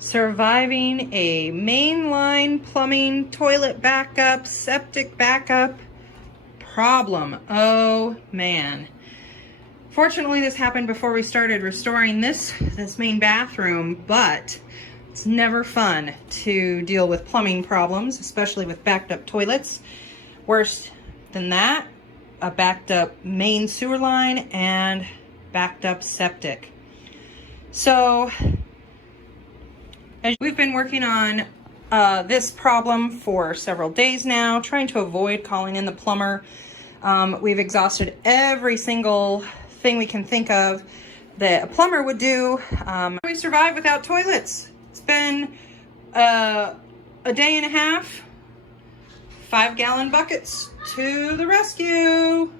Surviving a mainline plumbing toilet backup, septic backup problem. Oh man. Fortunately, this happened before we started restoring this main bathroom, but it's never fun to deal with plumbing problems, especially with backed up toilets. Worse than that, a backed up main sewer line and backed up septic. So, we've been working on this problem for several days now, trying to avoid calling in the plumber. We've exhausted every single thing we can think of that a plumber would do. We survive without toilets. It's been a day and a half. 5-gallon buckets to the rescue.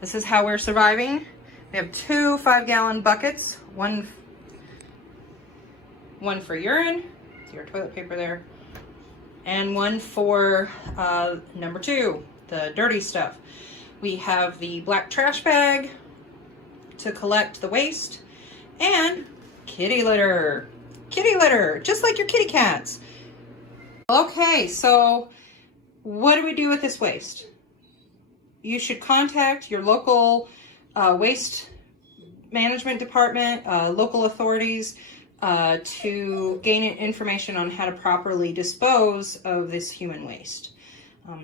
This is how we're surviving. We have 2 5-gallon buckets, one for urine, see our toilet paper there, and one for number 2, the dirty stuff. We have the black trash bag to collect the waste, and kitty litter, just like your kitty cats. Okay, so what do we do with this waste? You should contact your local waste management department, local authorities, to gain information on how to properly dispose of this human waste.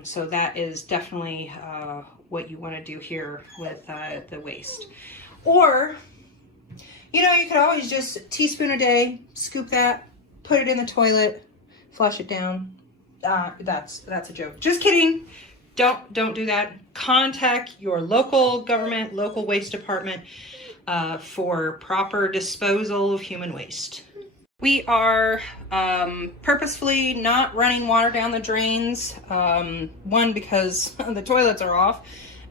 So that is definitely what you want to do here with the waste. Or, you know, you could always just a teaspoon a day, scoop that, put it in the toilet, flush it down. That's a joke. Just kidding. Don't do that. Contact your local government, local waste department for proper disposal of human waste. We are purposefully not running water down the drains. One, because the toilets are off,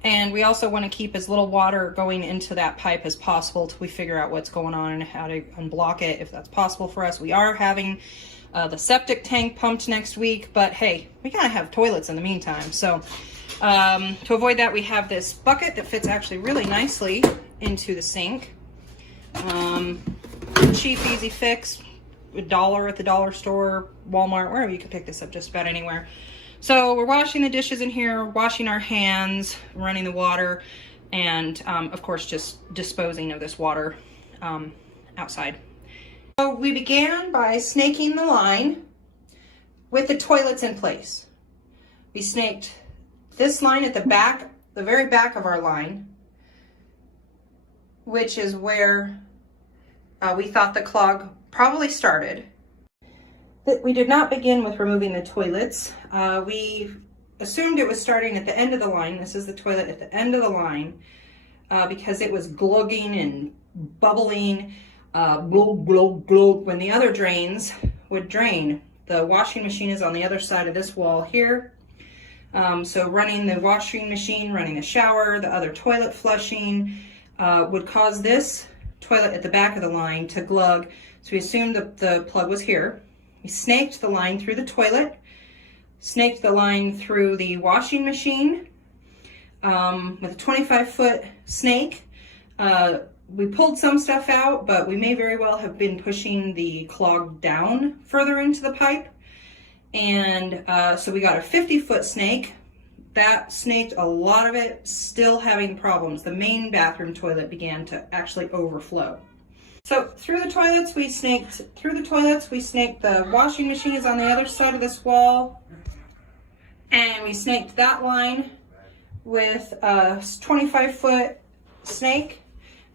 and we also want to keep as little water going into that pipe as possible till we figure out what's going on and how to unblock it, if that's possible for us. We are having the septic tank pumped next week, but hey, we gotta have toilets in the meantime. So to avoid that, we have this bucket that fits actually really nicely into the sink. Cheap, easy fix, $1 at the dollar store, Walmart, wherever. You can pick this up just about anywhere. So we're washing the dishes in here, washing our hands, running the water, and of course just disposing of this water outside. So we began by snaking the line with the toilets in place. We snaked this line at the back, the very back of our line, which is where we thought the clog probably started. We did not begin with removing the toilets. We assumed it was starting at the end of the line. This is the toilet at the end of the line because it was glugging and bubbling, glug, glug, glug, when the other drains would drain. The washing machine is on the other side of this wall here. So running the washing machine, running the shower, the other toilet flushing would cause this toilet at the back of the line to glug. So we assumed that the plug was here. We snaked the line through the toilet, snaked the line through the washing machine with a 25-foot snake. We pulled some stuff out, but we may very well have been pushing the clog down further into the pipe. And so we got a 50-foot snake. That snaked a lot of it, still having problems. The main bathroom toilet began to actually overflow. So through the toilets, we snaked the washing machine is on the other side of this wall. And we snaked that line with a 25-foot snake.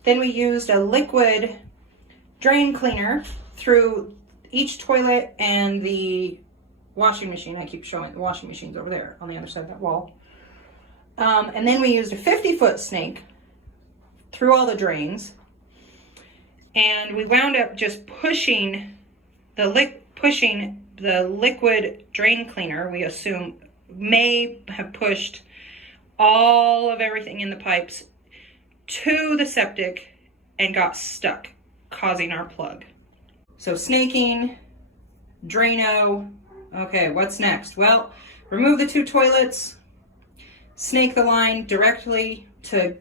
Then we used a liquid drain cleaner through each toilet and the washing machine. I keep showing the washing machine's over there on the other side of that wall. And then we used a 50-foot snake through all the drains. And we wound up just pushing the liquid drain cleaner, we assume, may have pushed all of everything in the pipes to the septic and got stuck, causing our plug. So snaking, Drano. Okay, what's next? Well, remove the 2 toilets, snake the line directly to,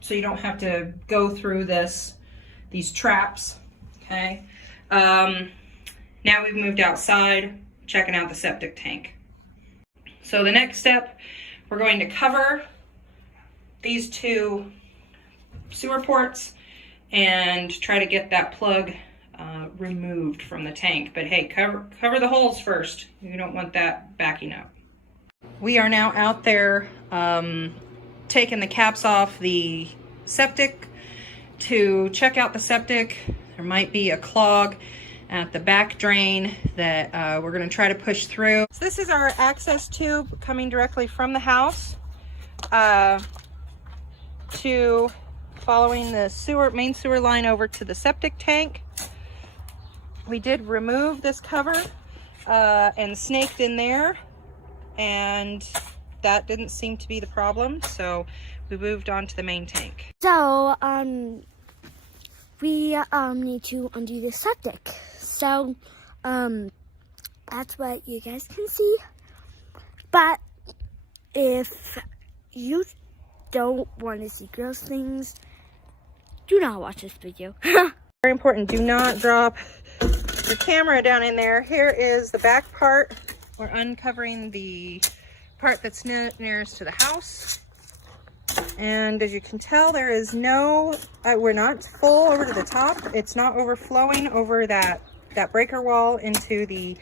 so you don't have to go through these traps, okay? Now we've moved outside, checking out the septic tank. So the next step, we're going to cover these two sewer ports and try to get that plug removed from the tank. But hey, cover the holes first. You don't want that backing up. We are now out there taking the caps off the septic to check out the septic. There might be a clog at the back drain that we're going to try to push through. So this is our access tube coming directly from the house to following the main sewer line over to the septic tank. We did remove this cover and snaked in there, and that didn't seem to be the problem, so we moved on to the main tank. So we need to undo the septic. So that's what you guys can see. But if you don't want to see gross things, do not watch this video. Very important, do not drop your camera down in there. Here is the back part. We're uncovering the part that's nearest to the house. And as you can tell, there is no, we're not full over to the top. It's not overflowing over that breaker wall into the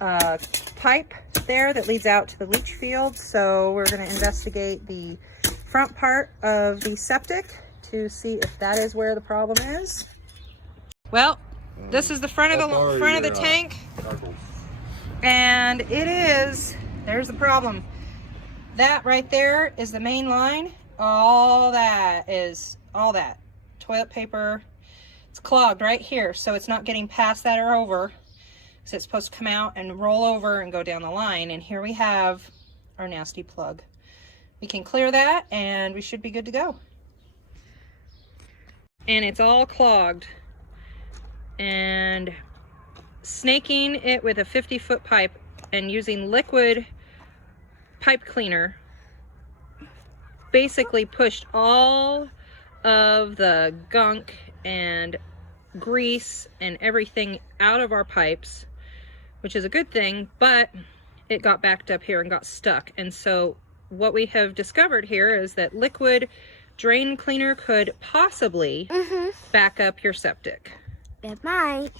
pipe there that leads out to the leach field. So we're going to investigate the front part of the septic to see if that is where the problem is. Well, this is the front of the tank, and it is, there's the problem. That right there is the main line. All that toilet paper, it's clogged right here, so it's not getting past that or over. So it's supposed to come out and roll over and go down the line. And here we have our nasty plug. We can clear that and we should be good to go. And it's all clogged. And snaking it with a 50-foot pipe and using liquid pipe cleaner basically pushed all of the gunk and grease and everything out of our pipes, which is a good thing, but it got backed up here and got stuck. And so what we have discovered here is that liquid drain cleaner could possibly back up your septic. It might.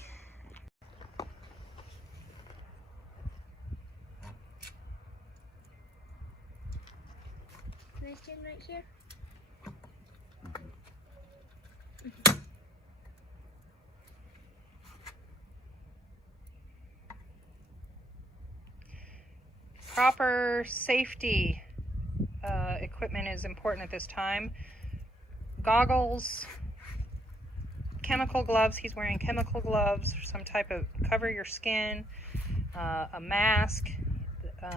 Can I stand right here? Proper safety equipment is important at this time. Goggles, chemical gloves. He's wearing chemical gloves, some type of cover your skin, a mask.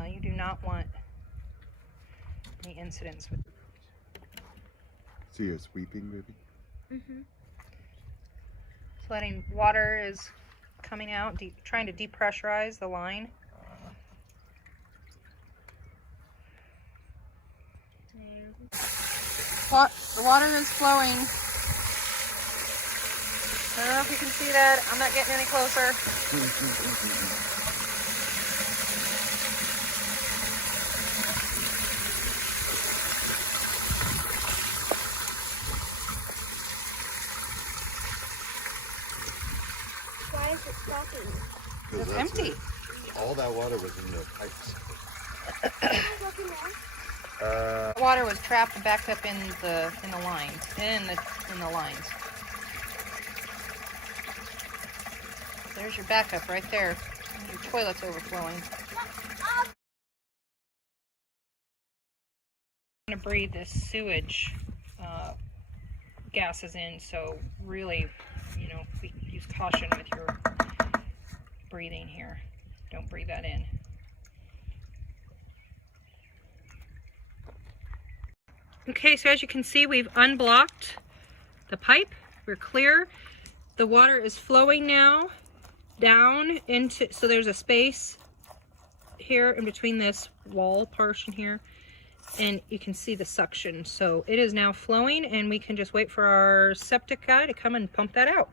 You do not want any incidents with. So you're sweeping, maybe? Letting water is coming out, trying to depressurize the line. The water is flowing. I don't know if you can see that. I'm not getting any closer. Why is it stopping? It's empty. All that water was in the pipes. Water was trapped and backed up in the lines, in the lines. There's your backup right there. Your toilet's overflowing. I'm gonna breathe this sewage gases in, so really, use caution with your breathing here. Don't breathe that in. Okay, so as you can see, we've unblocked the pipe. We're clear. The water is flowing now down into, so there's a space here in between this wall portion here, and you can see the suction. So it is now flowing, and we can just wait for our septic guy to come and pump that out.